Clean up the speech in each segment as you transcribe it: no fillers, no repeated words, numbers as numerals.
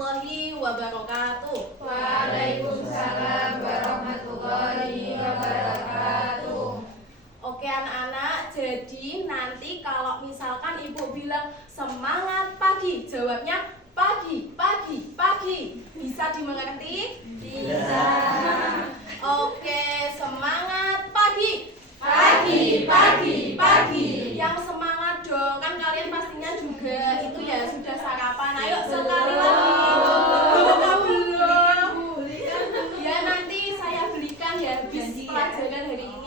warahmatullahi wabarakatuh. Waalaikumsalam warahmatullahi wabarakatuh. Oke anak-anak, jadi nanti kalau misalkan ibu bilang semangat pagi, jawabnya pagi, pagi, pagi. Bisa dimengerti? Bisa. Oke, semangat pagi. Pagi, pagi, pagi. Yang semangat dong, kan kalian pastinya juga itu ya sudah sarapan. Ayo sekali lagi. Belum. Ya nanti saya belikan ya bis pelajaran hari ini.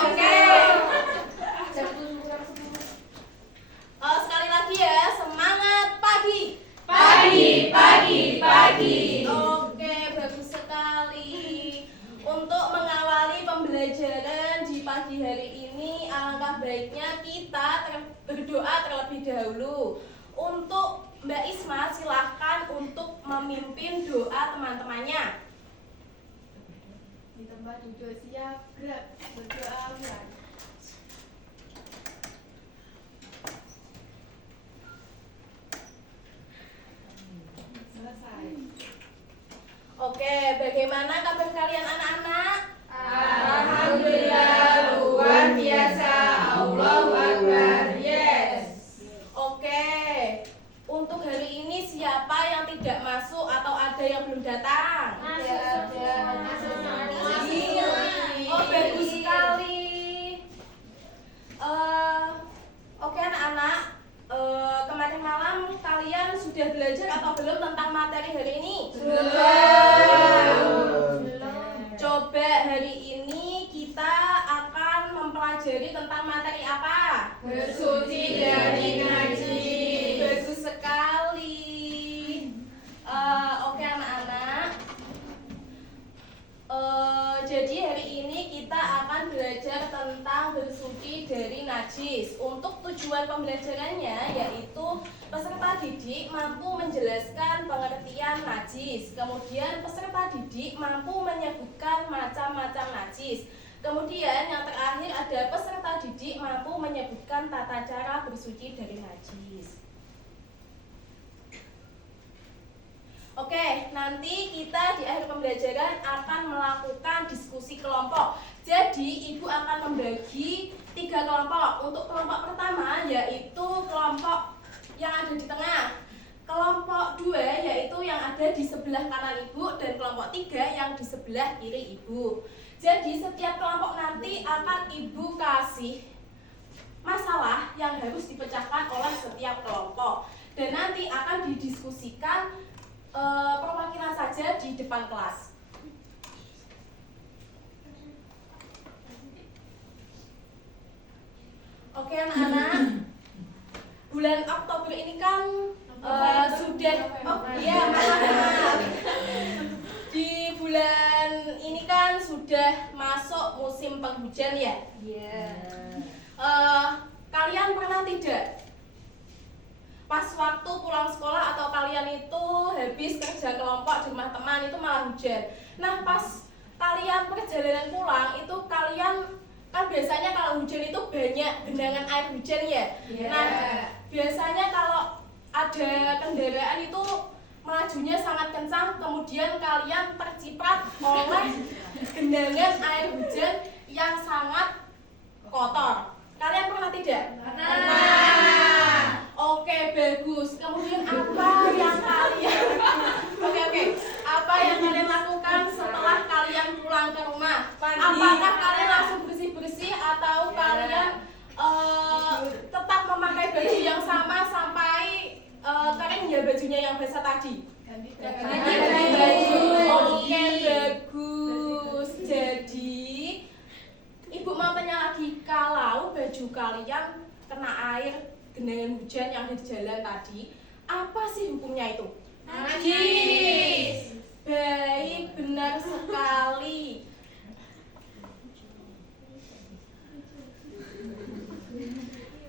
Oke. Sekali lagi ya, semangat pagi. Pagi, pagi, pagi. Oke, bagus sekali. Untuk mengawali pembelajaran di pagi hari ini, alangkah baiknya kita berdoa terlebih dahulu. Untuk Mbak Isma, silahkan untuk memimpin doa teman-temannya. Di tempat duduk siap, gerak, berdoa mulai. Selesai. Oke, bagaimana kabar kalian anak-anak? Alhamdulillah, luar biasa. Allahu Akbar. Yes. Oke, untuk hari ini siapa yang tidak masuk atau ada yang belum datang? Masuk. Oh, bagus sekali. Oke anak-anak, kemarin malam kalian sudah belajar atau belum tentang materi hari ini? Coba hari ini kita akan mempelajari tentang materi apa? Bersuci dari najis. Bagus sekali. Oke anak-anak. Jadi hari ini kita akan belajar tentang bersuci dari najis. Untuk tujuan pembelajarannya yaitu peserta didik mampu menjelaskan pengertian najis. Kemudian peserta didik mampu menyebutkan macam-macam najis. Kemudian yang terakhir ada peserta didik mampu menyebutkan tata cara bersuci dari najis. Oke, nanti kita di akhir pembelajaran akan melakukan diskusi kelompok. Jadi, Ibu akan membagi 3 kelompok. Untuk kelompok pertama yaitu kelompok yang ada di tengah. Kelompok 2 yaitu yang ada di sebelah kanan Ibu, dan kelompok 3 yang di sebelah kiri Ibu. Jadi, setiap kelompok nanti akan Ibu kasih masalah yang harus dipecahkan oleh setiap kelompok. Dan nanti akan didiskusikan perwakilan saja di depan kelas. Oke anak-anak, bulan Oktober ini kan sudah maaf. Di bulan ini kan sudah masuk musim penghujan ya. Kalian pernah tidak pas waktu pulang sekolah atau kalian itu habis kerja kelompok di rumah teman itu malah hujan. Nah pas kalian perjalanan pulang itu kalian kan biasanya kalau hujan itu banyak genangan air hujan ya. Nah biasanya kalau ada kendaraan itu melajunya sangat kencang, kemudian kalian terciprat oleh genangan air hujan yang sangat kotor. Kalian pernah tidak? Pernah. Oke, bagus. Kemudian apa yang kalian apa yang kalian lakukan setelah kalian pulang ke rumah? Apakah kalian langsung bersih-bersih atau kalian tetap memakai baju yang sama sampai kering ya bajunya yang basah tadi? Ganti baju. Oke, bagus. Jadi Ibu mau tanya lagi, kalau baju kalian kena air genangan hujan yang ada di jalan tadi, apa sih hukumnya itu? Najis. Baik, benar sekali.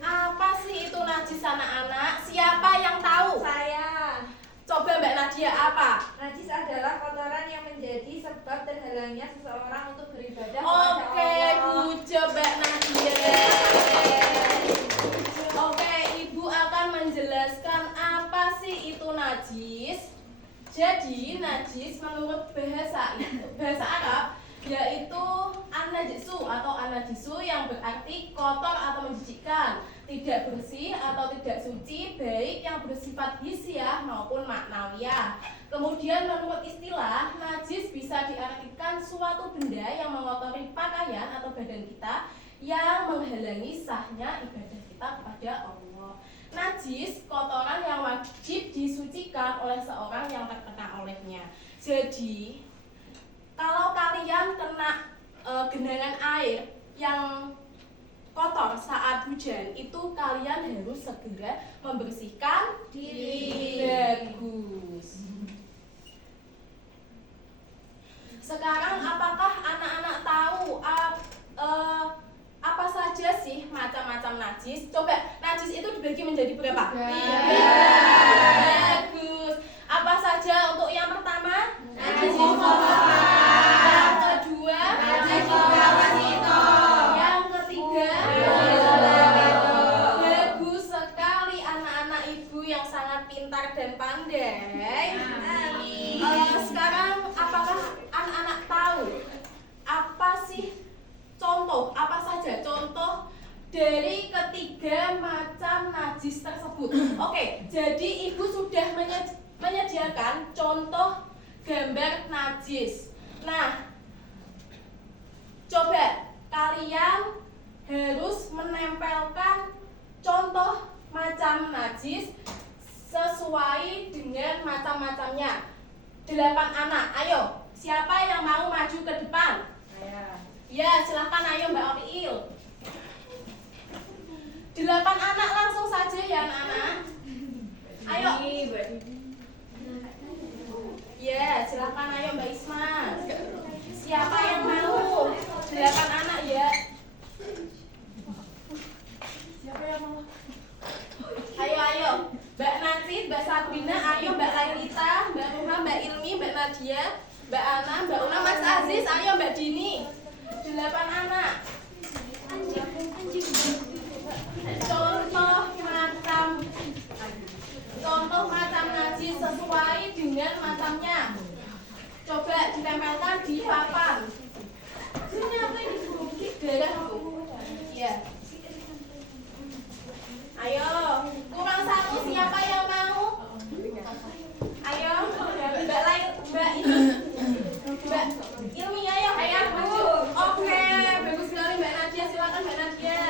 Apa sih itu najis anak-anak? Siapa yang tahu? Saya. Coba Mbak Nadia, apa? Najis adalah kotoran yang menjadi sebab terhalangnya seseorang untuk beribadah Oke, kepada Allah. good job Mbak Nadia. Oke, Ibu akan menjelaskan apa Jadi najis menurut bahasa Arab yaitu an-najisu atau an-najisu yang berarti kotor atau menjijikkan, tidak bersih atau tidak suci, baik yang bersifat hisiah maupun maknawiyah. Kemudian menurut istilah, najis bisa diartikan suatu benda yang mengotori pakaian atau badan kita yang menghalangi sahnya ibadah kita kepada Allah. Najis, kotoran yang wajib disucikan oleh seorang yang terkena olehnya. Jadi, kalau kalian kena genangan air yang kotor saat hujan, itu kalian harus segera membersihkan diri. Bagus. Sekarang apakah anak-anak tahu apa saja sih macam-macam najis? Coba, najis itu dibagi menjadi berapa? 3. Bagus. Apa saja untuk yang pertama? Najis mukhafafah. Yang kedua? Najis mutawasito. Yang ketiga? Najis mutawasito. Bagus sekali anak-anak ibu yang sangat pintar dan pandai. Sekarang apakah anak-anak tahu apa sih apa saja contoh dari ketiga macam najis tersebut? Oke, jadi ibu sudah menyediakan contoh gambar najis. Nah, coba kalian harus menempelkan contoh macam najis sesuai dengan macam-macamnya. 8 anak, ayo. Siapa yang mau maju ke depan? Ya, silahkan ayo Mbak Oriil. 8 anak langsung saja ya anak-anak. Ayo. Ya, silahkan ayo Mbak Isma. Siapa yang mau? 8 anak ya. Siapa yang mau? Ayo. Mbak Nanti, Mbak Sabrina, ayo Mbak Lailita, Mbak Ruha, Mbak Ilmi, Mbak Nadia, Mbak Ana, Mbak Una, Mas Aziz, ayo Mbak Dini. 8 anak. Contoh macam najis sesuai dengan macamnya. Coba ditempelkan di papan. Sini apa ini? Darah. Ya. Ayo, kurang 1 siapa yang mau? Ayo, Mbak Ilmi, ayo. Oke, bagus sekali Mbak Nadia, silakan Mbak Nadia.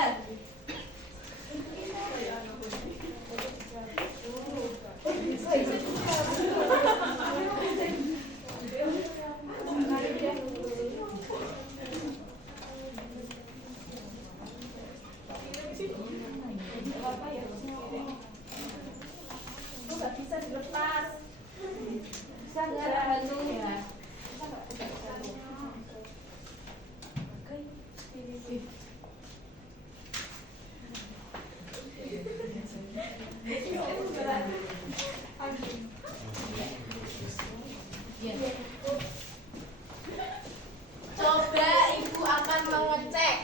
Nggak bisa dilepas. Bisa nggak ya? Coba ibu akan mengecek.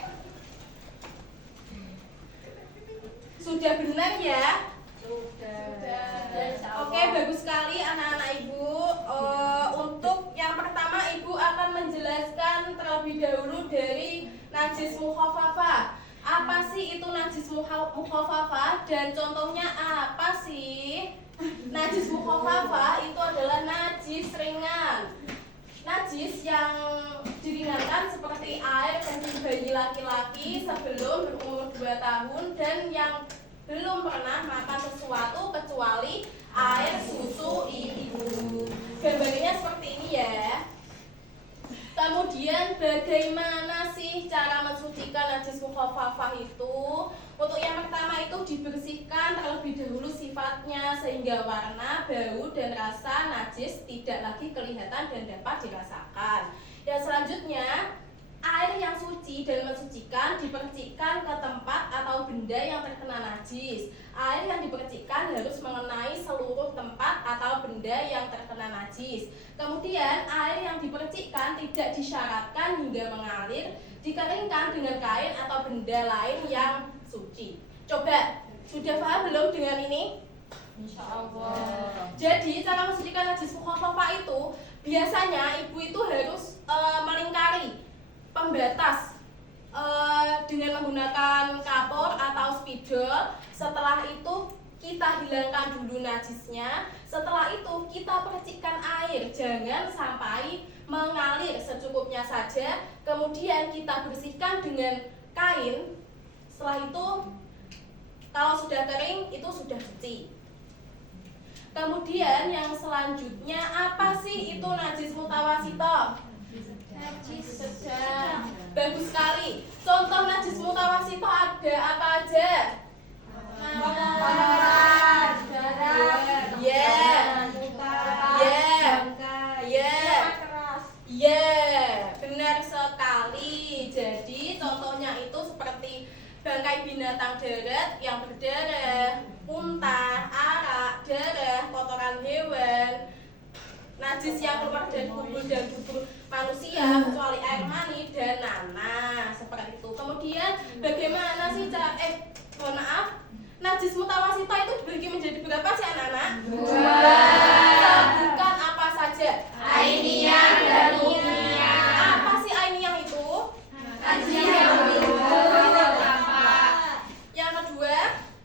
Sudah benar ya? Oke, bagus sekali anak-anak ibu. Untuk yang pertama ibu akan menjelaskan terlebih dahulu dari najis mukhafafah. Apa sih itu najis mukhafafah dan contohnya apa sih? Najis mukhafafah itu adalah najis ringan. Najis yang diringankan seperti air kencing bayi laki-laki sebelum berumur 2 tahun dan yang belum pernah makan sesuatu kecuali air susu ibu. Gambarnya seperti ini ya. Kemudian bagaimana sih cara mensucikan najis mukhafafah itu? Untuk yang pertama itu dibersihkan terlebih dahulu sifatnya sehingga warna, bau, dan rasa najis tidak lagi kelihatan dan dapat dirasakan. Dan selanjutnya air yang suci dan mensucikan dipercikkan ke tempat atau benda yang terkena najis. Air yang dipercikkan harus mengenai seluruh tempat atau benda yang terkena najis. Kemudian air yang dipercikkan tidak disyaratkan hingga mengalir, dikeringkan dengan kain atau benda lain yang suci. Coba, sudah paham belum dengan ini? Insya Allah. Jadi cara mensucikan najis mukhafafah itu biasanya ibu itu harus melingkari pembatas dengan menggunakan kapur atau spidol. Setelah itu kita hilangkan dulu najisnya. Setelah itu kita percikkan air, jangan sampai mengalir, secukupnya saja. Kemudian kita bersihkan dengan kain. Setelah itu kalau sudah kering itu sudah suci. Kemudian yang selanjutnya apa sih itu najis mutawasito? Najis Sedang. Bagus sekali. Contoh najis mutawasito ada apa aja? Kotoran, darah, benar sekali. Jadi contohnya itu seperti bangkai binatang darat yang berdarah, muntah, arak, darah, kotoran hewan, najis yang keluar dari kubur dan tubuh manusia kecuali air mani dan nanah, seperti itu. Kemudian bagaimana sih mohon maaf, najis mutawasito itu dibagi menjadi berapa sih anak-anak? 2. Sebutkan apa saja? Ainiyah dan hukmiyah. Apa sih ainiyah itu? Najis yang timbul tampak. Yang kedua?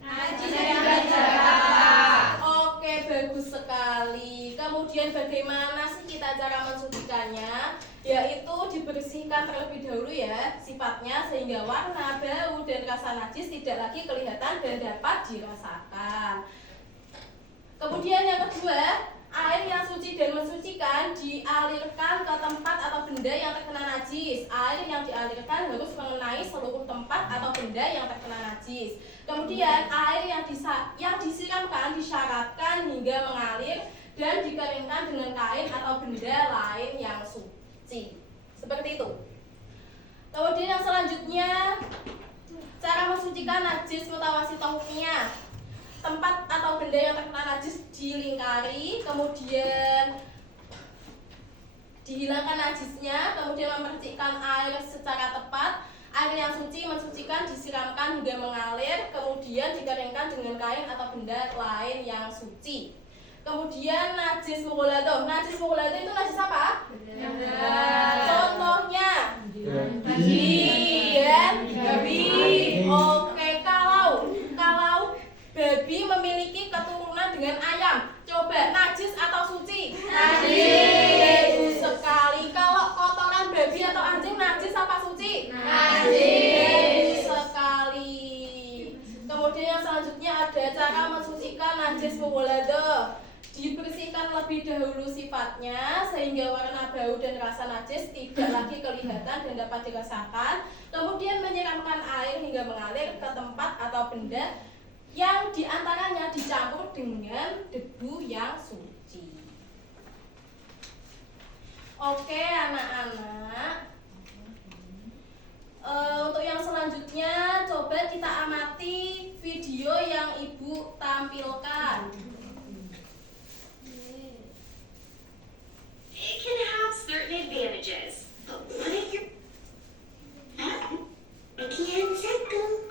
Najis yang tidak tampak. Oke, bagus sekali. Kemudian bagaimana sih kita cara mensucikannya? Yaitu dibersihkan terlebih dahulu ya sifatnya, sehingga warna, bau, dan rasa najis tidak lagi kelihatan dan dapat dirasakan. Kemudian yang kedua, air yang suci dan mensucikan dialirkan ke tempat atau benda yang terkena najis. Air yang dialirkan harus mengenai seluruh tempat atau benda yang terkena najis. Kemudian air yang disiramkan disyaratkan hingga mengalir dan dikeringkan dengan kain atau benda lain yang suci. Seperti itu. Kemudian yang selanjutnya, cara mensucikan najis mutawasito hukmiyah. Tempat atau benda yang terkena najis dilingkari, kemudian dihilangkan najisnya, kemudian memercikkan air secara tepat. Air yang suci mensucikan disiramkan hingga mengalir, kemudian dikeringkan dengan kain atau benda lain yang suci. Kemudian najis mughaladah. Najis mughaladah itu najis apa? Contohnya babi. Oke, kalau babi memiliki keturunan dengan ayam, coba najis atau suci? Najis sekali. Kalau kotoran babi atau anjing najis apa suci? Najis sekali. Kemudian yang selanjutnya ada cara mensucikan najis mughaladah. Dibersihkan lebih dahulu sifatnya sehingga warna, bau, dan rasa najis tidak lagi kelihatan dan dapat dirasakan. Kemudian menyiramkan air hingga mengalir ke tempat atau benda yang diantaranya dicampur dengan debu yang suci. Oke anak-anak, untuk yang selanjutnya coba kita amati video yang ibu tampilkan. It can have certain advantages, but one of your Mickey and Circle.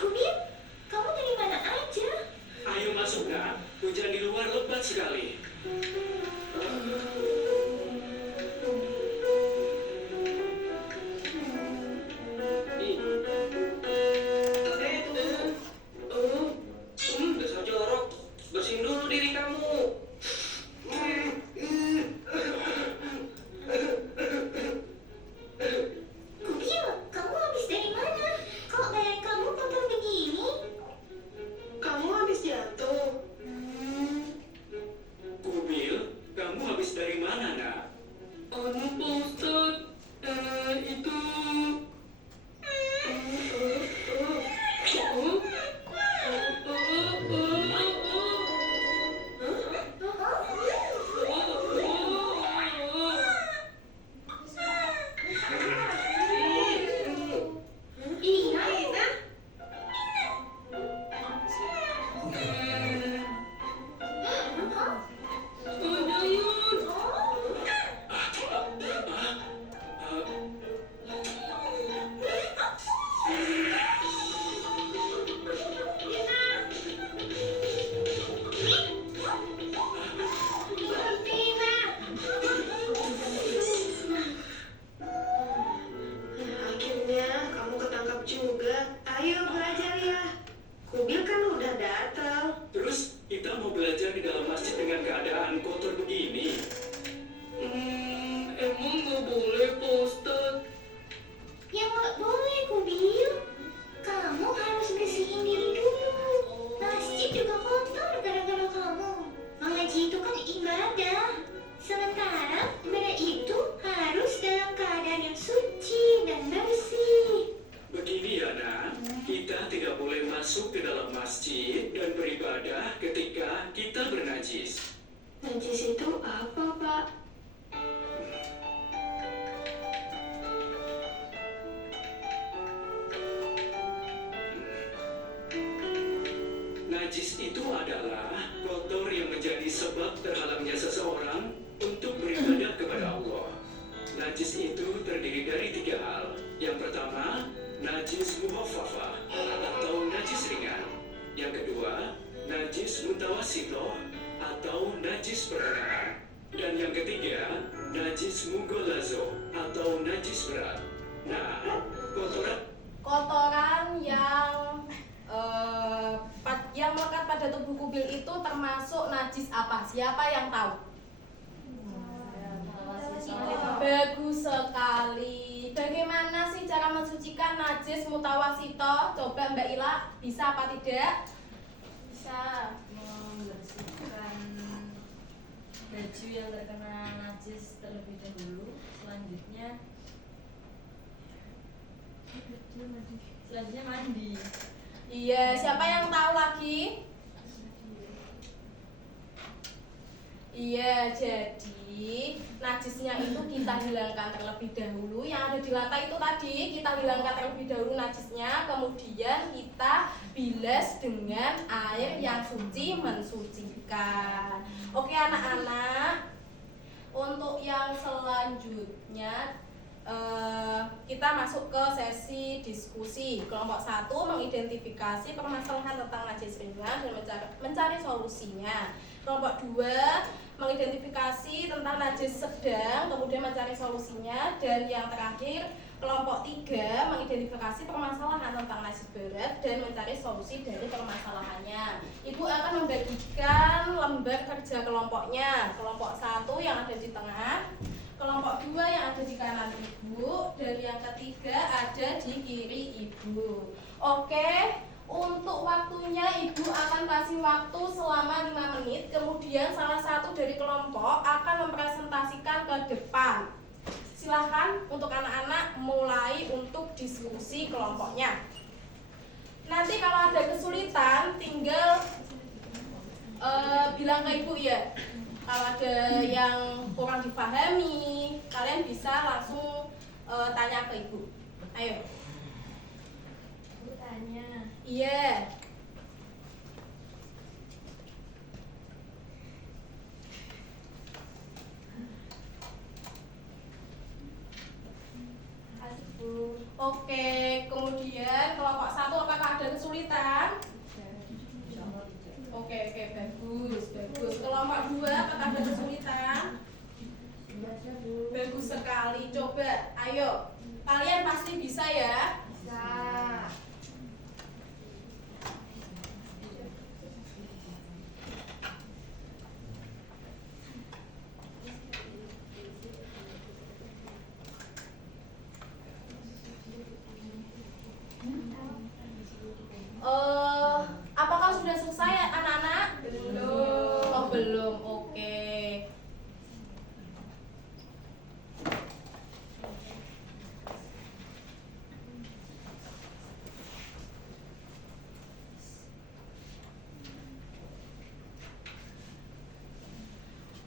Kubil, kamu dari mana aja? Ayo masuk nak, hujan di luar lebat sekali. Dasar jorok, bersihin dulu diri kamu. Kubil, kamu habis dari mana? Kok badan kamu kotor begini? Kamu habis jatuh. Kubil, kamu habis dari mana nak? Anu Pak Ustadz, itu. Iya. Akhirnya kamu ketangkap juga. Ayo belajar ya. Kubil kan udah datang. Terus kita mau belajar di dalam masjid dengan keadaan kotor begini? Emang nggak boleh Pak Ustadz? Ya nggak boleh, Kubil. Kamu harus bersihin diri dulu. Masjid juga kotor gara-gara kamu. Mengaji itu kan ibadah. Sementara ibadah itu harus dalam keadaan yang suci dan bersih. Begini ya nak, kita tidak boleh masuk ke dalam masjid dan beribadah ketika kita bernajis. Najis itu apa, Pak? Najis itu adalah kotor yang menjadi sebab terhalangnya seseorang untuk beribadah kepada Allah. Najis itu terdiri dari 3 hal. Yang pertama, najis muhaffafah atau najis ringan. Yang kedua, najis mutawasitoh atau najis pertengahan. Dan yang ketiga, najis mughalazo atau najis berat. Nah, kotoran yang melekat pada tubuh kubil itu termasuk najis apa? Siapa yang tahu? Bagus sekali. Bagaimana sih cara mensucikan najis mutawasito? Coba Mbak Ila, bisa apa tidak? Bisa membersihkan baju yang terkena najis terlebih dahulu. Selanjutnya mandi. Iya, siapa yang tahu lagi? Iya, jadi najisnya itu kita hilangkan terlebih dahulu. Yang ada di lantai itu tadi kita hilangkan terlebih dahulu najisnya, kemudian kita bilas dengan air yang suci mensucikan. Oke anak-anak, untuk yang selanjutnya kita masuk ke sesi diskusi. Kelompok 1 mengidentifikasi permasalahan tentang najis ringan dan mencari solusinya. Kelompok 2 mengidentifikasi tentang najis sedang, kemudian mencari solusinya. Dan yang terakhir, kelompok 3 mengidentifikasi permasalahan tentang najis berat dan mencari solusi dari permasalahannya. Ibu akan membagikan lembar kerja kelompoknya. Kelompok 1 yang ada di tengah, kelompok 2 yang ada di kanan ibu, dan yang ketiga ada di kiri ibu. Oke, untuk waktunya ibu akan kasih waktu selama 5 menit. Kemudian salah satu dari kelompok akan mempresentasikan ke depan. Silahkan untuk anak-anak mulai untuk diskusi kelompoknya. Nanti kalau ada kesulitan tinggal bilang ke ibu ya. Kalau ada yang kurang dipahami, kalian bisa langsung tanya ke ibu. Ayo. Aku tanya. Iya. Kasih Bu. Oke, kemudian kelompok kesulitan? Oke, bagus. Kelompok 2 apakah ada kesulitan? Bagus sekali. Coba, ayo. Kalian pasti bisa ya? Bisa. Apakah sudah selesai anak-anak? Belum. Oh, belum. Oke.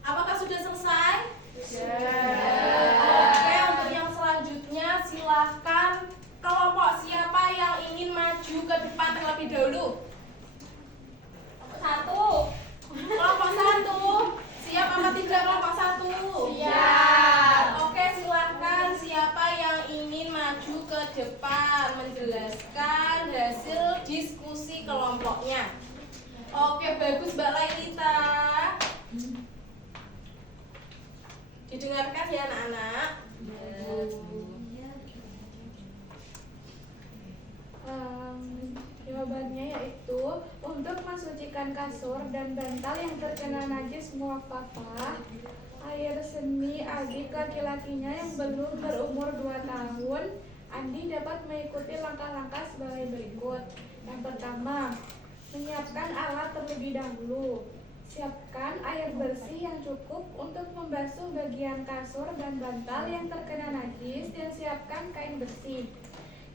Apakah sudah selesai? Oke, untuk yang selanjutnya silahkan kelompok siapa yang ingin maju ke depan terlebih dahulu? Kelompok 1. Siap apa tidak kelompok 1? Siap. Oke, silahkan siapa yang ingin maju ke depan menjelaskan hasil diskusi kelompoknya. Oke, bagus Mbak Lailita. Didengarkan ya anak-anak. Jawabannya yaitu untuk mensucikan kasur dan bantal yang terkena najis muaffafah, air seni adik laki-lakinya yang belum berumur 2 tahun, Andi dapat mengikuti langkah-langkah sebagai berikut. Yang pertama, menyiapkan alat terlebih dahulu. Siapkan air bersih yang cukup untuk membasuh bagian kasur dan bantal yang terkena najis dan siapkan kain bersih.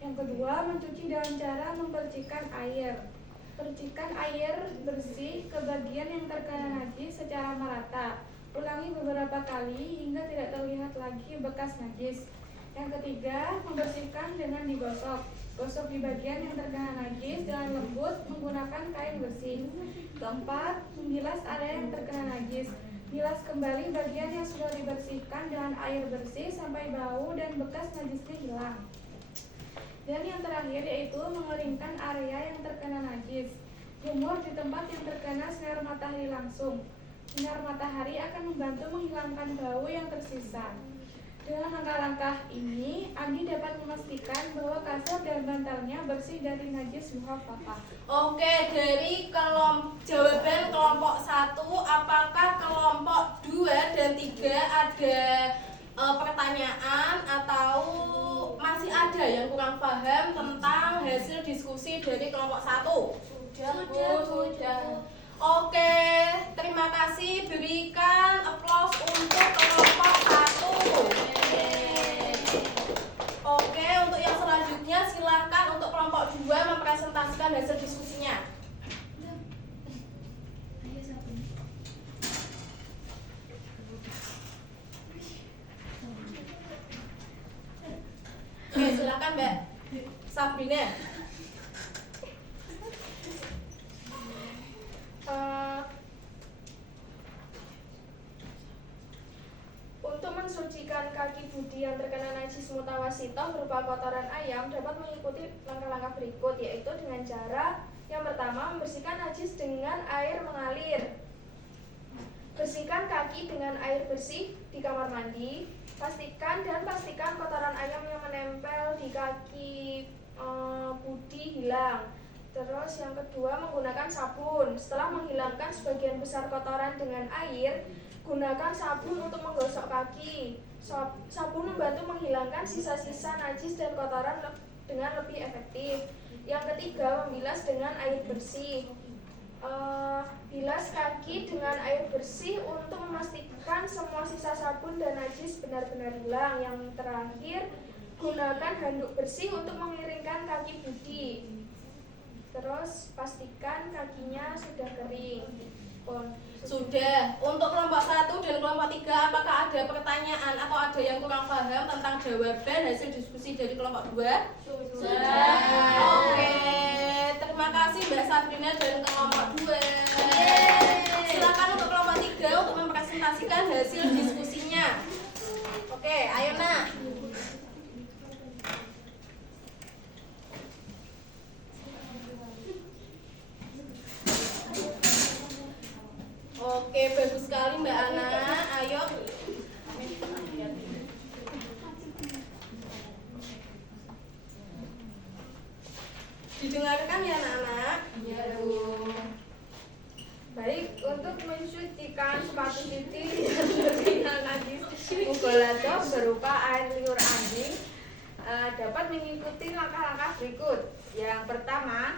Yang kedua, mencuci dengan cara mempercikan air. Percikan air bersih ke bagian yang terkena najis secara merata. Ulangi beberapa kali hingga tidak terlihat lagi bekas najis. Yang ketiga, membersihkan dengan digosok. Gosok di bagian yang terkena najis dengan lembut menggunakan kain bersih. Keempat, membilas area yang terkena najis. Bilas kembali bagian yang sudah dibersihkan dengan air bersih sampai bau dan bekas najisnya hilang. Dan yang terakhir yaitu mengeringkan area yang terkena najis. Jemur di tempat yang terkena sinar matahari langsung. Sinar matahari akan membantu menghilangkan bau yang tersisa. Dengan langkah-langkah ini, Andi dapat memastikan bahwa kasur dan bantalnya bersih dari najis muaffafah. Oke, dari jawaban kelompok 1, apakah kelompok 2 dan 3 ada pertanyaan atau masih ada yang kurang paham tentang hasil diskusi dari kelompok 1? Sudah. Oke, terima kasih. Berikan aplaus untuk kelompok 1. Oke, untuk yang selanjutnya silahkan untuk kelompok 2 mempresentasikan hasil diskusinya. Oke, silakan Mbak Sabrina. Untuk mensucikan kaki budi yang terkena najis mutawasitoh berupa kotoran ayam dapat mengikuti langkah-langkah berikut, yaitu dengan cara yang pertama, membersihkan najis dengan air mengalir. Bersihkan kaki dengan air bersih di kamar mandi. Pastikan kotoran ayam yang menempel di kaki budi hilang. Terus yang kedua, menggunakan sabun. Setelah menghilangkan sebagian besar kotoran dengan air, gunakan sabun untuk menggosok kaki. Sabun membantu menghilangkan sisa-sisa najis dan kotoran dengan lebih efektif. Yang ketiga, membilas dengan air bersih. Bilas kaki dengan air bersih untuk memastikan semua sisa sabun dan najis benar-benar hilang. Yang terakhir, gunakan handuk bersih untuk mengeringkan kaki budi. Terus pastikan kakinya sudah kering. Sudah. Untuk kelompok 1 dan kelompok 3, apakah ada pertanyaan atau ada yang kurang paham tentang jawaban hasil diskusi dari kelompok 2? Sudah. Oke, terima kasih Mbak Sabrina dan kelompok 2. Silakan untuk kelompok 3 untuk mempresentasikan hasil diskusinya. Oke, ayo nak. Didengarkan ya anak-anak? Iya, Bu. Baik, untuk mensucikan sepatu Siti yang terkena najis mughaladhah berupa air liur anjing dapat mengikuti langkah-langkah berikut. Yang pertama,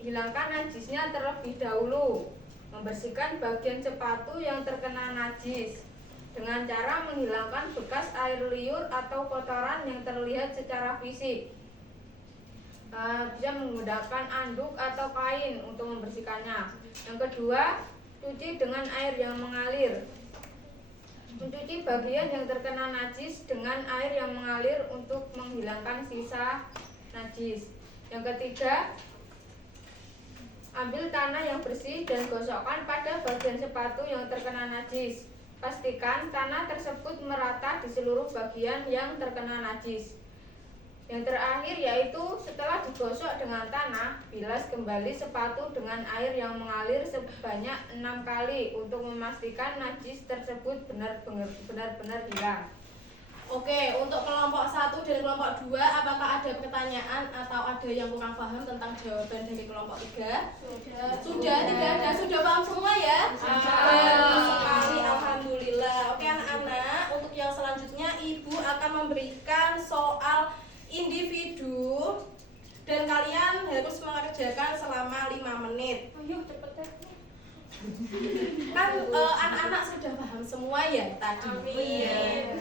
hilangkan najisnya terlebih dahulu. Membersihkan bagian sepatu yang terkena najis dengan cara menghilangkan bekas air liur atau kotoran yang terlihat secara fisik. Bisa menggunakan anduk atau kain untuk membersihkannya. Yang kedua, cuci dengan air yang mengalir. Mencuci bagian yang terkena najis dengan air yang mengalir untuk menghilangkan sisa najis. Yang ketiga, ambil tanah yang bersih dan gosokkan pada bagian sepatu yang terkena najis. Pastikan tanah tersebut merata di seluruh bagian yang terkena najis. Yang terakhir yaitu setelah digosok dengan tanah, bilas kembali sepatu dengan air yang mengalir sebanyak 6 kali untuk memastikan najis tersebut benar-benar hilang. Oke, untuk kelompok 1 dan kelompok 2, apakah ada pertanyaan atau ada yang kurang paham tentang jawaban dari kelompok 3? Sudah, tidak ada. Sudah paham semua ya? Bagus sekali, alhamdulillah. Oke anak-anak, untuk yang selanjutnya Ibu akan memberikan soal individu dan kalian harus mengerjakan selama 5 menit. Ayo cepet. Kan anak-anak sudah paham semua ya tadi? Iya.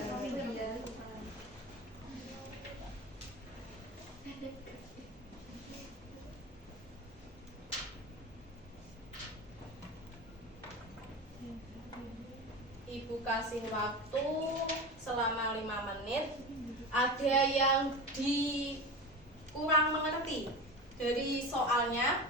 Ibu kasih waktu selama 5 menit. Ada yang kurang mengerti dari soalnya?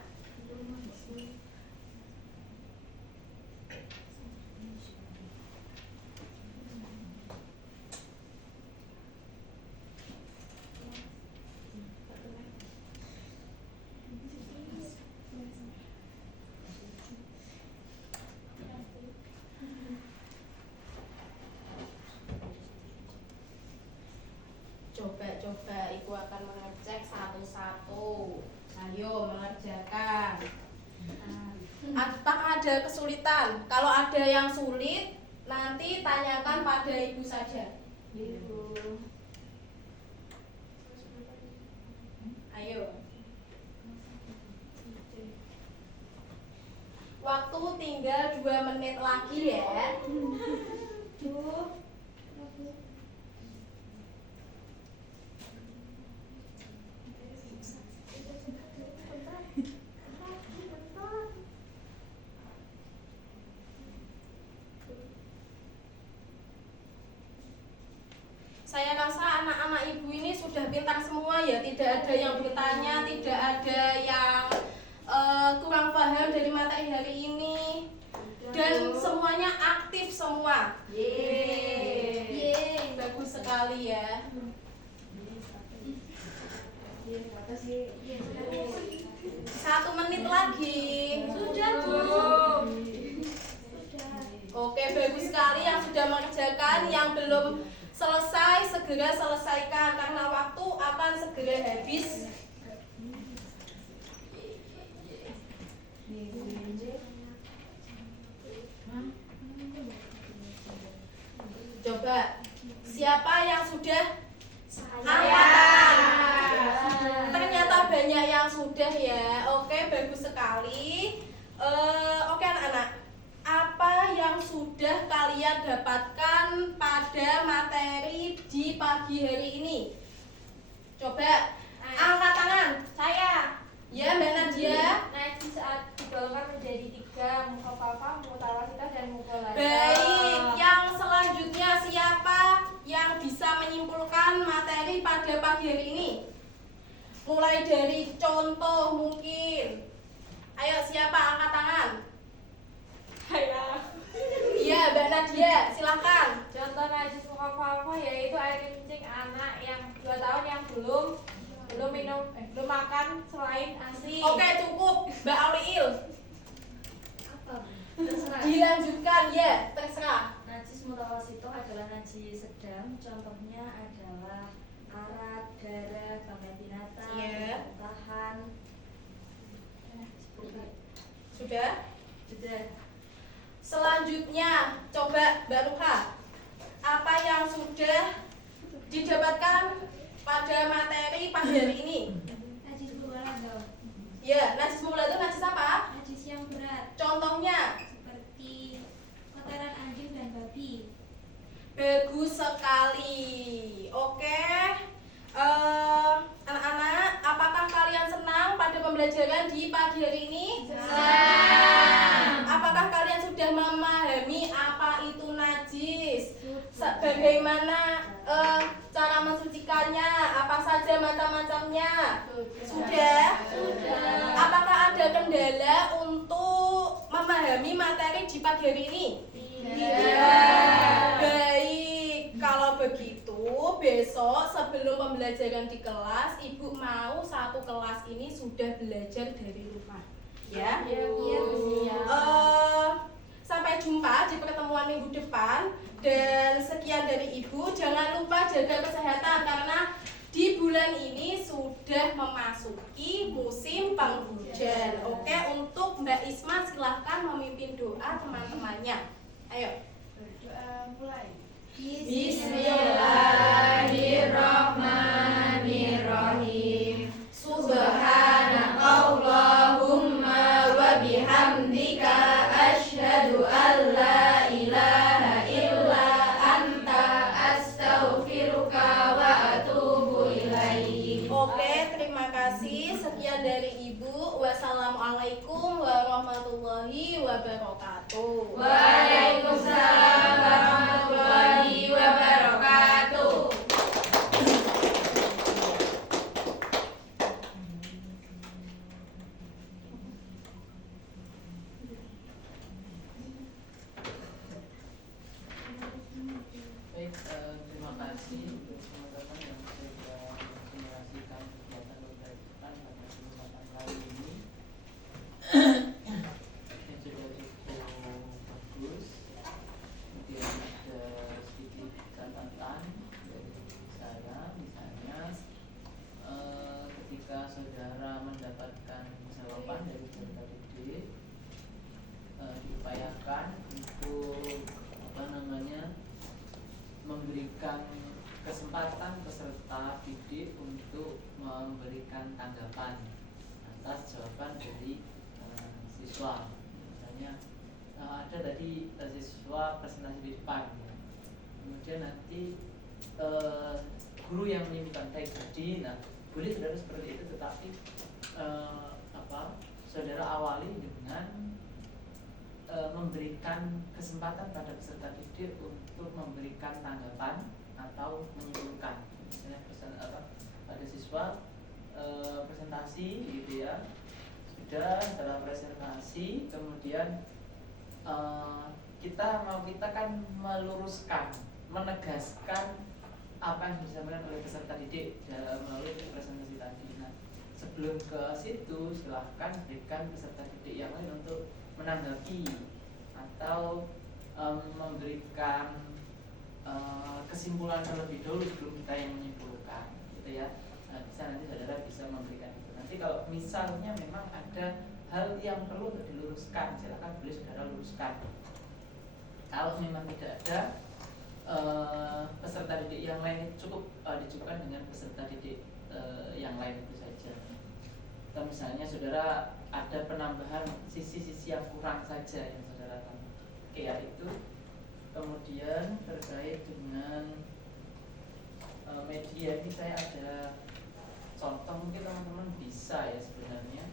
Coba, Ibu akan mengecek satu-satu. Ayo mengerjakan. Apakah ada kesulitan? Kalau ada yang sulit, nanti tanyakan pada Ibu saja. Ayo. Waktu tinggal 2 menit lagi ya. Saya rasa anak-anak Ibu ini sudah pintar semua ya. Tidak ada yang bertanya, tidak ada yang kurang paham dari materi hari ini. Dan semuanya aktif semua. Yeay, bagus sekali ya. 1 menit lagi. Sudah, Bu. Oke, bagus sekali yang sudah mengerjakan. Yang belum selesai, segera selesaikan karena waktu akan segera habis. Coba, siapa yang sudah? Angkatan. Ternyata banyak yang sudah ya. Oke, bagus sekali. Oke anak-anak, apa yang sudah kalian dapatkan pada materi di pagi hari ini? Coba angkat tangan. Saya. Ya, Mbak Nadia. Najis saat digolongkan menjadi 3, mukhafafah, mutawasithah, dan mughaladhah. Baik, yang selanjutnya siapa yang bisa menyimpulkan materi pada pagi hari ini? Mulai dari contoh mungkin. Ayo, siapa angkat tangan? Iya, Mbak Nadia, silahkan. Contoh najis mukhafafah yaitu air kencing anak yang 2 tahun yang belum makan selain ASI. Oke, cukup. Mbak Auliil. Terserah. Dilanjutkan ya, terserah. Najis mutawasithah adalah najis sedang. Contohnya adalah arat, darah, bangkai binatang, Iya. muntahan, Sudah? Sudah. Selanjutnya, coba Mbak Ruha, apa yang sudah didapatkan pada materi pagi hari ini? Najis mubalaghah. Ya, najis mubalaghah itu najis apa? Najis yang berat Contohnya? seperti kotoran anjing dan babi. Bagus sekali. Oke. Anak-anak, apakah kalian senang pada pembelajaran di pagi hari ini? Senang. Apakah kalian sudah memahami apa itu najis? Bagaimana cara mensucikannya? Apa saja macam-macamnya? Sudah? Sudah. Apakah ada kendala untuk memahami materi di pagi hari ini? Tidak. Baik, kalau begitu besok sebelum pembelajaran di kelas, Ibu mau satu kelas ini sudah belajar dari rumah. Ya? Iya. Sampai jumpa di pertemuan minggu depan. Dan sekian dari Ibu. Jangan lupa jaga kesehatan karena di bulan ini sudah memasuki musim penghujan. Oke, untuk Mbak Isma silahkan memimpin doa teman-temannya. Ayo. Mulai. Bismillahirrahmanirrahim. Subhanakallahumma wa bihamdika asyhadu an la ilaha illa anta astaghfiruka wa atubu ilaik. Oke, terima kasih. Sekian dari Ibu. Wassalamualaikum warahmatullahi wabarakatuh. Waalaikumsalam warahmatullahi wabarakatuh. Baik, terima kasih untuk teman-teman yang sudah mensimulasikan kegiatan pembelajaran pada kesempatan kali ini. Yang sudah cukup bagus. Kemudian ada sedikit catatan dari saya, misalnya ketika saudara mendapatkan jawaban dari peserta didik, diupayakan untuk memberikan kesempatan peserta didik untuk memberikan tanggapan atas jawaban dari siswa. Misalnya ada tadi siswa presentasi di depan, ya. Kemudian nanti guru yang menyimpulkan baik tadi, nah boleh saudara seperti itu, tetapi saudara awali dengan memberikan kesempatan pada peserta didik untuk memberikan tanggapan atau menyimpulkan. Misalnya pada siswa presentasi gitu ya, sudah setelah presentasi kemudian kita kan meluruskan, menegaskan apa yang disampaikan oleh peserta didik melalui presentasi tadi. Nah, sebelum ke situ silahkan berikan peserta didik yang lain untuk menanggapi atau memberikan kesimpulan terlebih dahulu sebelum kita yang menyimpulkan, gitu ya. Bisa nanti saudara bisa memberikan itu. Nanti kalau misalnya memang ada hal yang perlu untuk diluruskan, silakan boleh saudara luruskan. Kalau memang tidak ada, peserta didik yang lain cukup dicukupkan dengan peserta didik yang lain itu saja. Atau misalnya saudara ada penambahan sisi-sisi yang kurang saja yang saudara tahu, kayak itu. Kemudian terkait dengan media ini saya ada contoh, mungkin teman-teman bisa ya sebenarnya